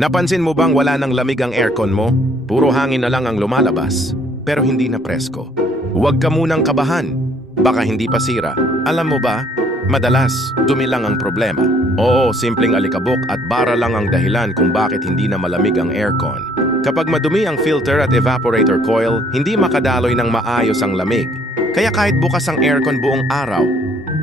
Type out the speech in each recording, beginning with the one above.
Napansin mo bang wala nang lamig ang aircon mo? Puro hangin na lang ang lumalabas, pero hindi na presko. Huwag ka munang kabahan. Baka hindi pa sira. Alam mo ba, madalas, dumi lang ang problema. Oo, simpleng alikabok at bara lang ang dahilan kung bakit hindi na malamig ang aircon. Kapag madumi ang filter at evaporator coil, hindi makadaloy ng maayos ang lamig. Kaya kahit bukas ang aircon buong araw,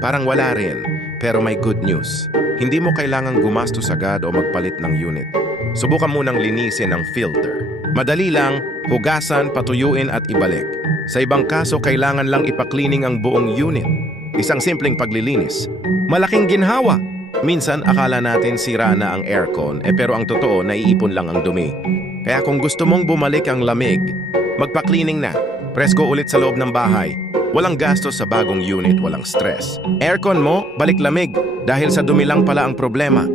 parang wala rin. Pero may good news. Hindi mo kailangang gumastos agad o magpalit ng unit. Subukan munang linisin ang filter. Madali lang, hugasan, patuyuin at ibalik. Sa ibang kaso, kailangan lang ipaklining ang buong unit. Isang simpleng paglilinis. Malaking ginhawa. Minsan, akala natin sira na ang aircon, pero ang totoo, naiipon lang ang dumi. Kaya kung gusto mong bumalik ang lamig, magpa-cleaning na. Presko ulit sa loob ng bahay. Walang gastos sa bagong unit, walang stress. Aircon mo, balik lamig. Dahil sa dumi lang pala ang problema.